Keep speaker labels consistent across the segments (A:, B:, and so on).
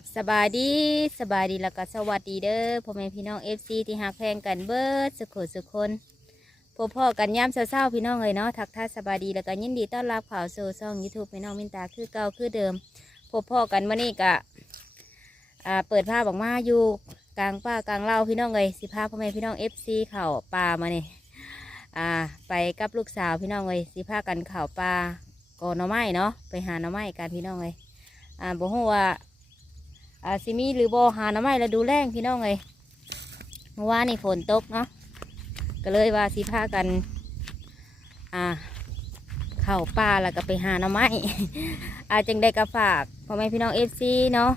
A: บสบายดีสบายดีแล้วก็สวัสดีเด้อพ่อแม่พี่น้องเอฟซีที่หักแพงกันเบิดสุขสุขคนพบพ่อกันย่ำเศร้าๆพี่น้องเลยเนาะทักทายสบายดีแล้วก็ยินดีต้อนรับข่าวสู่ช่องยูทูบพี่น้องมินตาคือเก่าคือเดิมพบพ่อกันวันนี้กะอ่าเปิดภาพออกมาอยู่กลางป่ากลางเล่าพี่น้องเลยสิพาพ่อแม่พี่น้องเอฟซีเข่าป่ามาเนี่ยอ่าไปกับลูกสาวพี่น้องเลยสิพากันเข่าป่าก่อนหน่อไม้เนาะไปหาหน่อไม้กันพี่น้องเลยอ่าบอกว่า อาซิมีหรือบ่หาหน้ำไม้แล้วดูแรงพี่น้องเลยเมื่อวานนี่ฝนตกเนาะก็เลยว่าสิพากัน อ่า เข้าป่าแล้วก็ไปหาหน้ำไม้ อาจึงได้กระฝากพ่อแม่พี่น้องเอฟซีเนาะ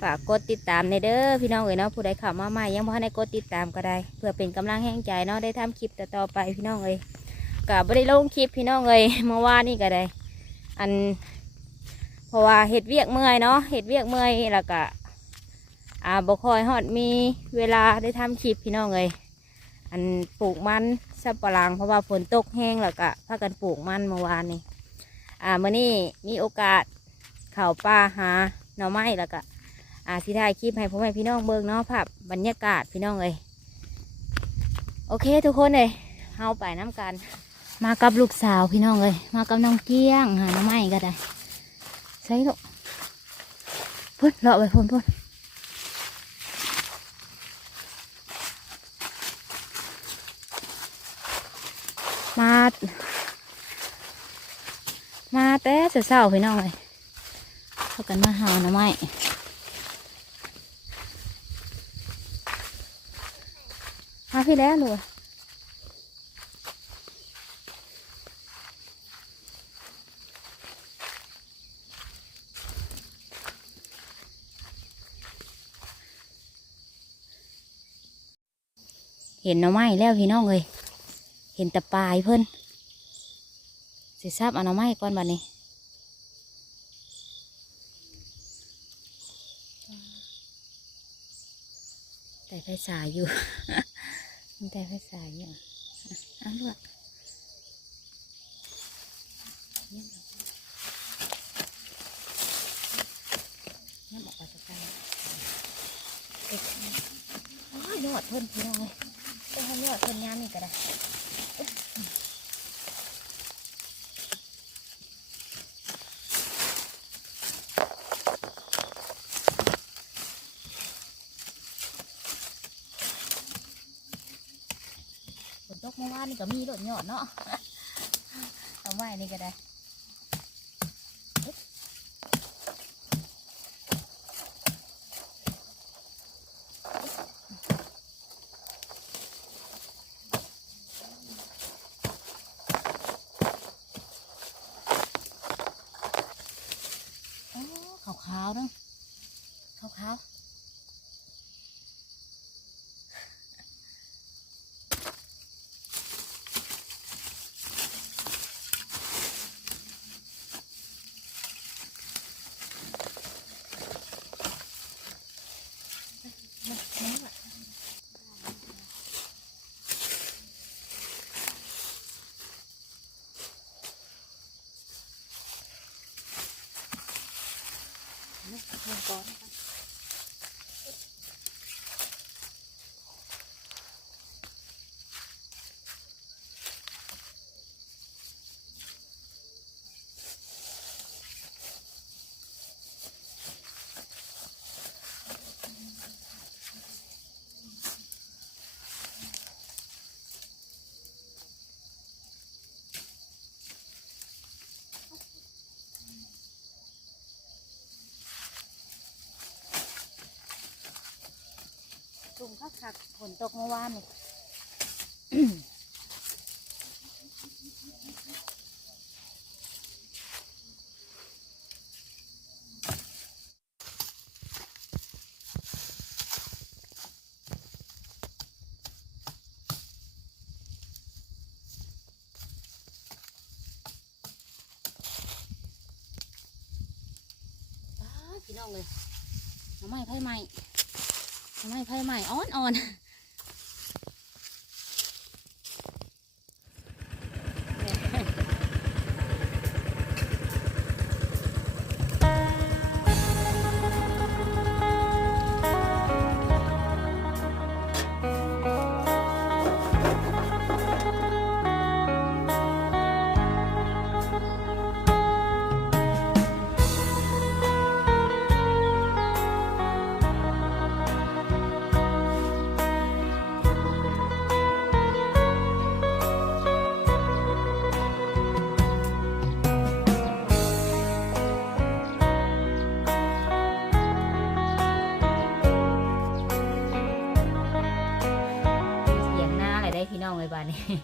A: ฝากกดติดตามในเด้อพี่น้องเอ๋ยเนาะผู้ใดข้าวมาใหม่ยังพ่ได้กดติดตามก็ได้ เพื่อเป็นกำลังแห่งใจเนาะได้ทำคลิปต่อๆไปพี่น้องเอ๋ยก็บ่ได้ลงคลิปพี่น้องเอ๋ยเมื่อวานนี่ก็ได้ อัน ราะว่าเห็ดเวียกเมื่อยเนาะเห็ดเวียกเมื่อยแล้วก็อ่าบคอยฮอดมีเวลาได้ทำคลิปพี่น้องเลยอันปลูกมันสับปะหลังเพราะว่าฝนตกแห้งแล้วก็พากันปลูกมันเมื่อวานนี้อ่ามื่อนี้มีโอกาสเข่าป่าหาหน่อไม้แล้วก็อ่าสิถ่ายคลิปให้พ่อแม่พี่น้องเบิ่งเนาะภาพบรรยากาศพี่น้องเลยโอเคทุกคนเลยเฮาไปน้ำกัน มากับลูกสาวพี่น้องเลยมากับน้องเกี้ยงหาหน่อไม้ก็ได้ ใช่ลูกพุ่นเลาะไปพุ่นพุ่นมามาแต่เช้าๆพี่น้อง เห็นหน่อไม้แล้วพี่น้องเลยเห็นแต่ปลายเพิ่นสิทราบเอาหน่อไม้ก่อนบัดนี้แต่ไฟสายอยู่มันแต่ไฟสายอยู่อะเอ้าวลูกเนี่ยบอกว่าจะไปเด็กโอ้ยยอดเพิ่นพี่น้องเลย ไปทำยอดเพิ่นยามนี่ก็ได้ฝนตกเมื่อวานนี่ก็มีรถยอดเนาะเอาไว้นี่ก็ได้ โอ้ ขาวขาวๆเนาะขาวขาวๆ มาเงินก่อนนะคะ ตุ่มคักคักฝนตกเมื่อวานนี่พี่น้องเลยหน้ำไม้ไผ่ใหม่ ไม้ไผ่ใหม่อ่อนอ่อน น้องเลย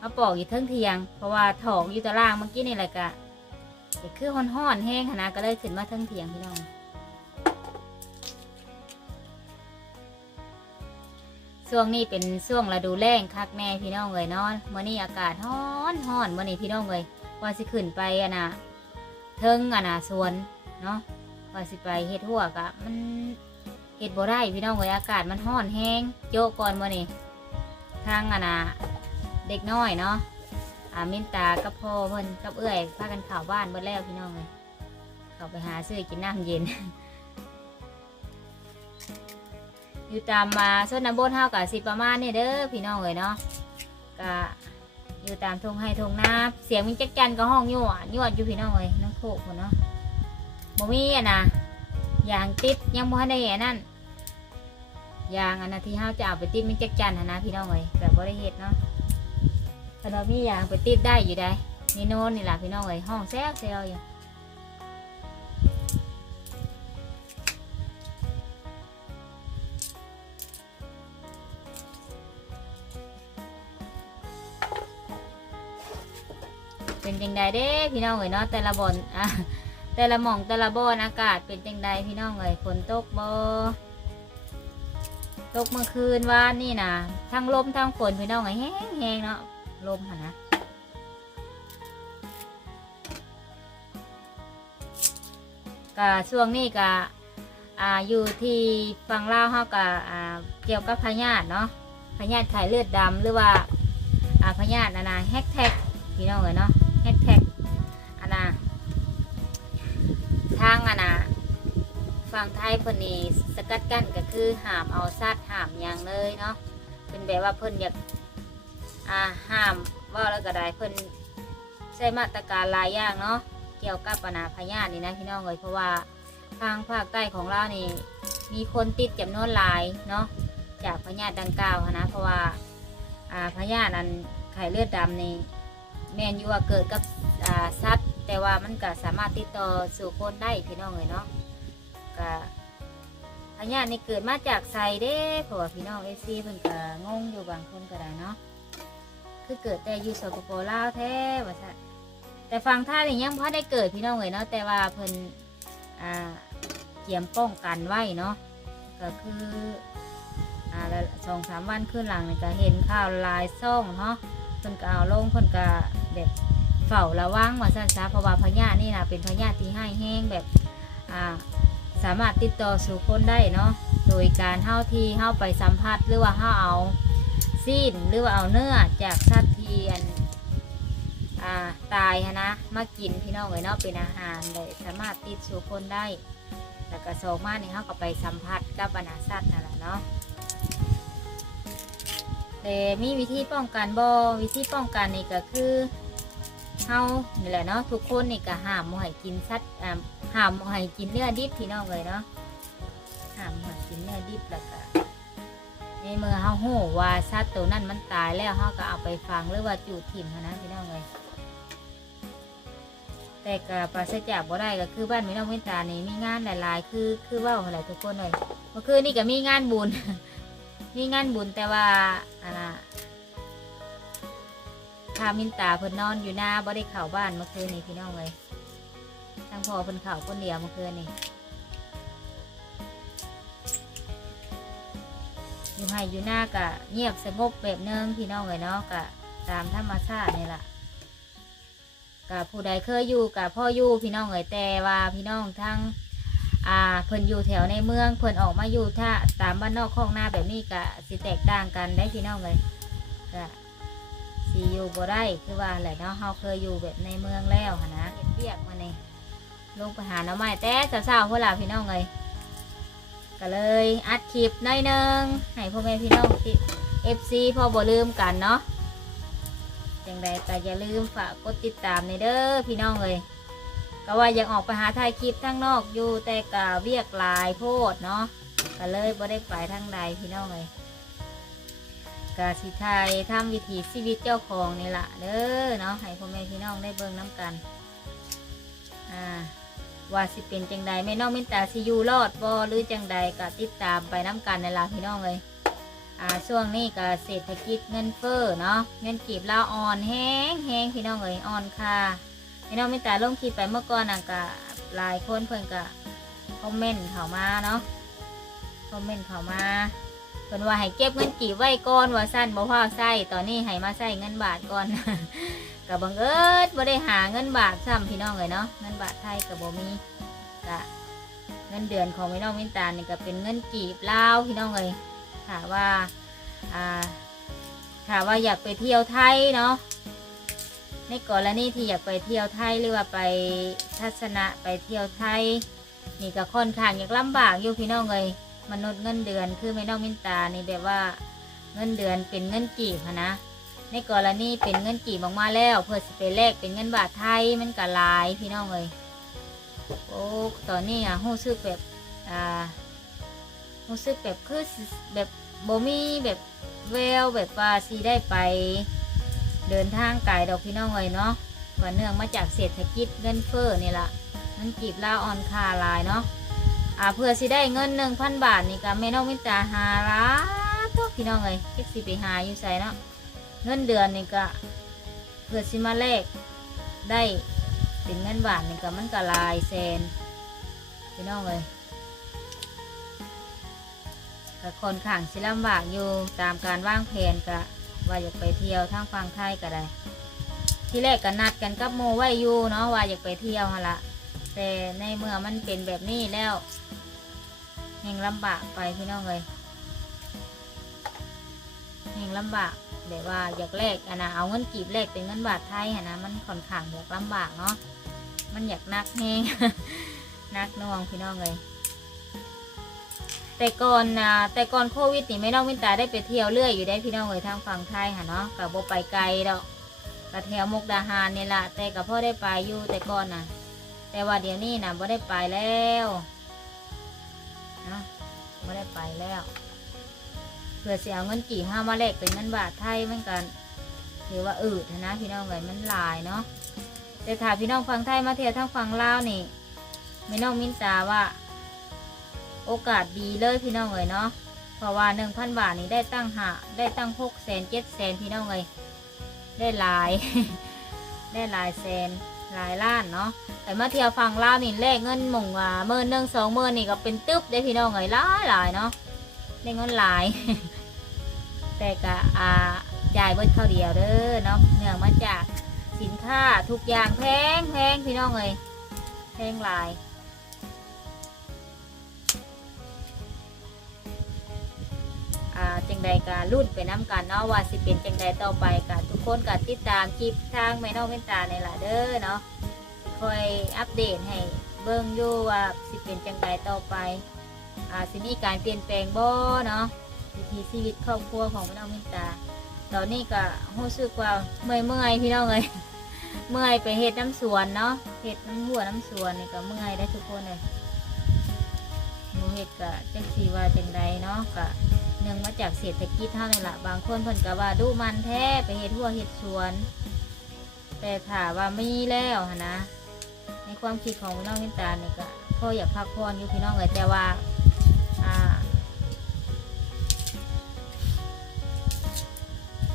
A: บ้านนี้มาปอกอยู่เทิงเทียง เพราะว่าถอกอยู่ตารางเมื่อกี้นี่แหละกะคือห่อนๆแห้งขนาดก็เลยขึ้นมาเทิงเทียงพี่น้องช่วงนี้เป็นช่วงฤดูแล้งคักแน่พี่น้องเลยเนาะมื่อนี้อากาศร้อนร้อนมื่อนี้พี่น้องเลยว่าสิขึ้นไปอะนะเทิงอะนะสวนเนาะว่าสิไปเฮ็ดหัวกะมันเฮ็ดบ่ได้พี่น้องเลยอากาศมันร้อนแห้งโจก่อนมื่อนี้ ทางอะนะเด็กน้อยเนาะอามินตากับพ่อเพิ่นกับเอื้อยพากันเข่าวบ้านเบิดแล้วพี่น้องเลยเขาไปหาซื้อกินน้ำเย็น อยู่ตามมาส้นน้ำบนเท่ากับสิประมาณนี่เด้อพี่น้องเลยเนาะก็อยู่ตามทงให้ทงนาเสียงมันจักจันก็ห้องยั่วยั่วอยู่พี่น้องเลยน้องโคกคนเนาะบ่มีอะนะยางติดยังบ่ทันได้อันนั่น ยางอันนะที่เฮาจะเอาไปติดมันจักจันหั้นนะพี่น้องเลยแบบบ่ได้เฮ็ดเนาะถ้าเรามียางไปติดได้อยู่ได้นี่โน่นนี่แหละพี่น้องเลยห้องแซวแซวอยู่เป็นจังใดเด้พี่น้องเอ๋ยเนาะแต่ละบอนอะแต่ละหม่องแต่ละบอนอากาศเป็นจังใดพี่น้องเอ๋ยฝนตกบ่ ตกเมื่อคืนวานนี่นะทั้งลมทั้งฝนพี่น้องเอ๋ยแห้งแห้งเนาะลมหนนะก็ช่วงนี้ก็อ่าอยู่ที่ฝั่งลาวเฮาก็อ่าเกี่ยวกับพยาธิเนาะพยาธิไข้เลือดดำหรือว่าอ่าพยาธินานาแฮกแท็กพี่น้องเอ๋ยเนาะแฮชแท็กอันน่ะทางอันนะฝั่งไทยพนนี่สกัดกั้นก็คือห้ามเอาสัตว์ ห้างเลยเนาะเป็นแบบว่าเพิ่นอยากอ่าห้ามว่าแล้วก็ได้เพิ่นใช้มาตรการหลายอย่างเนาะเกี่ยวกับปัญหาพยาธินี่นะพี่น้องเอ๋ยเพราะว่าทางภาคใต้ของเรานี่มีคนติดจำนวนหลายเนาะจากพยาธิดังกล่าวนะเพราะว่าอ่าพยาธิอันไข้เลือดดำนี่แมนยูว่าเกิดกับอ่าสัตว์แต่ว่ามันก็สามารถติดต่อสู่คนได้พี่น้องเลยเนาะก็ พญาตินี่เกิดมาจากไซเด้เพราะว่าพี่น้องเอซีเพิ่นก็งงอยู่บางคนก็ได้เนาะคือเกิดแต่อยู่สปปลาวแท้ว่าซะแต่ฟังท่านี่ยังพอได้เกิดพี่น้องเลยเนาะแต่ว่าเพิ่นอ่าเตรียมป้องกันไว้เนาะก็คืออ่าแล้วสองสามวันขึ้นหลังนี่ก็เห็นข่าวลายซ่องเนาะเพิ่นก็เอาลงเพิ่นก็แบบเฝ้าระวังว่าซั่นซะเพราะว่าพญานี่นะเป็นพญาที่ให้แห้งแบบอ่า สามารถติดต่อสู่คนได้เนาะโดยการเฮาที่เฮาไปสัมผัสหรือว่าเฮาเอาซีนหรือว่าเอาเนื้อจากสัตว์ที่อันอ่าตายหั้นะมากินพี่น้องเอ๋ยเนาะเป็นอาหารเลยสามารถติดสู่คนได้แล้วก็โซมานี่เฮาก็ไปสัมผัสกับบรรดาสัตว์นั่นแหละเนาะแต่มีวิธีป้องกันบ่วิธีป้องกันนี่ก็คือ เฮานี่แหละเนาะทุกคนนี่ก็ห้ามบ่ให้กินสัตว์อ่าห้ามบ่ให้กินเนื้อดิบพี่น้องเลยเนาะห้ามบ่ให้กินเนื้อดิบแล้วก็ในเมื่อเฮาฮู้ว่าสัตว์ตัวนั้นมันตายแล้วเฮาก็เอาไปฝังหรือว่าจูดถิ่มหั้นะพี่น้องเลยแต่ก็ปราศจากบ่ได้ก็คือบ้านพี่น้องเว้นตานี่มีงานหลาย ๆ คือคือว้าอะไรทุกคนเลยเมื่อคืนนี่ก็มีงานบุญ มีงานบุญแต่ว่าอันน่ะ พามินตาเพิ่นนอนอยู่หน้าบ่ได้เข้าบ้านเมื่อคืนนี่พี่น้องเลยทั้งพ่อเพิ่นเข้าคนเดียวเมื่อคืนนี่อยู่ให้อยู่หน้ากะเงียบสงบแบบนึงพี่น้องเลยเนาะกะตามธรรมชาตินี่แหละกะผู้ใดเคยอยู่กะพ่ออยู่พี่น้องเลยแต่ว่าพี่น้องทั้งอ่าเพิ่นอยู่แถวในเมืองเพิ่นออกมาอยู่ถ้าตามบ้านนอกข้องหน้าแบบนี้ก็สิแตกต่างกันได้พี่น้องเลยก็ สิอยู่บ่ได้คือว่าแหละเนาะเฮาเคยอยู่แบบในเมืองแล้วหั้นนะเฮ็ดเบียกมานี่ลงไปหาหน่อไม้แต่เช้าๆพวกเราพี่น้องเลยก็เลยอัดคลิปหน่อยหนึงให้พ่อแม่พี่น้องที่ FC พอบ่ลืมกันเนาะจังใดก็อย่าลืมฝากกดติดตามในเด้อพี่น้องเลยก็ว่ายังออกไปหาถ่ายคลิปทั้งนอกอยู่แต่กะเวียกลายโพดเนาะก็เลยบ่ได้ไปทั้งใดพี่น้องเลย กะสิไทยทำวิถีชีวิตเจ้าของนี่ละเด้อเนาะให้พ่อแม่พี่น้องได้เบิ่งน้ำกันอ่าว่าสิเป็นจังใดแม่น้องมินตาสิอยู่รอดบ่หรือจังใดก็ติดตามไปน้ำกันในละพี่น้องเลยอ่าช่วงนี้ก็เศรษฐกิจเงินเฟ้อเนาะเงินกีบลาอ่อนแห้งแห้งพี่น้องเอ้ยอ่อนค่ะพี่น้องไม่ตาลงคลิปไปเมื่อก่อนน่ะก็หลายคนเพิ่นก็คอมเมนต์เข้ามาเนาะคอมเมนต์เข้ามา เพิ่นว่าให้เก็บเงินกีบไว้ก่อนว่าสั้นบ่พอใช้ตอนนี้ให้มาใช้เงินบาทก่อน ก็บังเอิญบ่ได้หาเงินบาทซ้ำพี่น้องเลยเนาะเงินบาทไทยก็บ่มีก็เงินเดือนของพี่น้องมินตาลนี่ก็เป็นเงินกีบลาวพี่น้องเลยถามว่าอ่าถามว่าอยากไปเที่ยวไทยเนาะในกรณีที่อยากไปเที่ยวไทยหรือว่าไปทัศนะไปเที่ยวไทยนี่ก็ค่อนข้างอยากลำบากอยู่พี่น้องเลย มนุษย์เงินเดือนคือแม่น้องมินตานี่แบบว่าเงินเดือนเป็นเงินกีบนะ ในกรณีเป็นเงินกี่ออกมาแล้ว เพื่อสิไปแลกเป็นเงินบาทไทยมันก็หลายพี่น้องเลยโอ้ตอนนี้อะรู้สึกแบบอ่ารู้สึกแบบคือแบบโบมีแบบแววแบบว่าสีได้ไป เดินทางไกลดอกพี่น้องเลยเนาะก็เนื่องมาจากเศรษฐกิจเงินเฟ้อนี่ละเงินกีบลาออนคาลายเนาะ อ่าเพื่อสิได้เงินหนึ่งพันบาทนี่ก็ไม่น้องมิตาหาล้าทุกพี่น้องเลยคิดสิไปหาอยู่ใส่เนาะเงินเดือนนี่ก็เพื่อสิมาเลขได้เป็นเงินบาทนี่ก็มันก็ลายแสนพี่น้องเลยก็ค่อนข้างสิลำบากอยู่ตามการวางแผนก็ว่าอยากไปเที่ยวทางฝั่งไทยก็ได้ ที่แรกก็นัดกันกับโมไว้อยู่เนาะว่าอยากไปเที่ยวฮะละแต่ในเมื่อมันเป็นแบบนี้แล้ว ยังลำบากไปพี่น้องเลยยังลำบากแบบว่าอยากแลกอะนะเอาเงินกีบแลกเป็นเงินบาทไทยอะนะมันค่อนข้างอยากลำบากเนาะมันอยากนักแฮงนักน่วงพี่น้องเลยแต่ก่อนนะแต่ก่อนโควิดนี่ไม่น้องวินตาได้ไปเที่ยวเรื่อยอยู่ได้พี่น้องเลยทางฝั่งไทยฮะเนาะกับโบไปไกลดอกกับแถวมุกดาหารนี่แหละแต่กับพ่อได้ไปอยู่แต่ก่อนนะแต่ว่าเดี๋ยวนี้นะบ่ได้ไปแล้ว นะบ่ได้ไปแล้ว เพื่อเสียเงินกี่ห้ามาแลกเป็นเงินบาทไทยเหมือนกันถือว่าอืดนะพี่น้องเลยมันหลายเนาะแต่ถ้าพี่น้องฟังไทยมาเที่ยวทางฝั่งลาวนี่ไม่น้องมินตาว่า โอกาสดีเลยพี่น้องเลยเนาะเพราะว่าหนึ่งพันบาทนี่ได้ตั้งหาได้ตั้งหกแสนเจ็ดแสนพี่น้องเลยได้หลาย ได้หลายแสน หลายล้านเนาะแต่มาเที่ยวฟังลาวนี่แลกเงินหมงว่าเมื่อหนึ่งสองเมื่นนี่ก็เป็นตึ๊บได้พี่น้องไงหลายหลายเนาะได้เงินหลาย แต่ก็อ่าจ่ายเบิดเข้าวเดียวเด้อเนาะเนื่องมาจากสินค้าทุกอย่างแพงแพงพี่น้องเลยแพงหลาย ใดการุ่นไปน้ำกันเนาะว่าสิเป็นจังใดต่อไปกันทุกคนก็ติดตามคลิปทางแม่น้องเมนตาในละเด้อเนาะคอยอัปเดตให้เบิ่งอยู่ว่าสิเป็นจังใดต่อไปอาสิมีการเปลี่ยนแปลงบ่เนาะวิถีชีวิตครอบครัวของพี่น้องมินตา ตอนนี้ก็รู้สึกว่าเมื่อยเมื่อยพี่น้องเลยเมื่อยไปเฮ็ดน้ำสวนเนาะเฮ็ดน้ำหัวน้ำสวนนี่ก็เมื่อยได้ทุกคนเลยหนูเฮ็ดก็จังสีว่าจังใดเนาะก็ นื่องมาจากเศรษฐกิจเท่านั้นละบางคนเพิ่นก็ว่าดูมันแท้ไปเฮ็ดหัวเฮ็ดสวน แต่ถ้าว่ามีแล้วหั้นนะ ในความคิดของน้องมินตาเนี่ยก็พ่ออยากพักผ่อนอยู่พี่น้องเลยแต่ว่าอ่า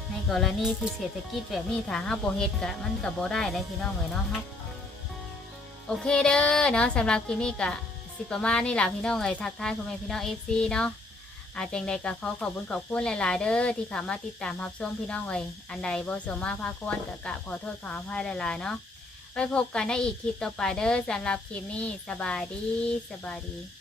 A: ในกรณีที่เศรษฐกิจแบบนี้ถ้าห้าโบเฮ็ดกะมันกับโบได้เลยพี่น้องเลยเนาะครับโอเคเด้อเนาะสำหรับคลิปนี้กะสิประมาณนี่แหละพี่น้องเลยทักทายพ่อแม่พี่น้องเอฟซีเนาะ อาจังใดก็ขอขอบคุณขอบคุณหลาย ๆ เด้อที่เข้ามาติดตามรับชมพี่น้องเลยอันใดบ่สมมาพาควรกะกะขอโทษขออภัยหลาย ๆ เนาะไปพบกันในอีกคลิปต่อไปเด้อสำหรับคลิปนี้สบายดีสบายดี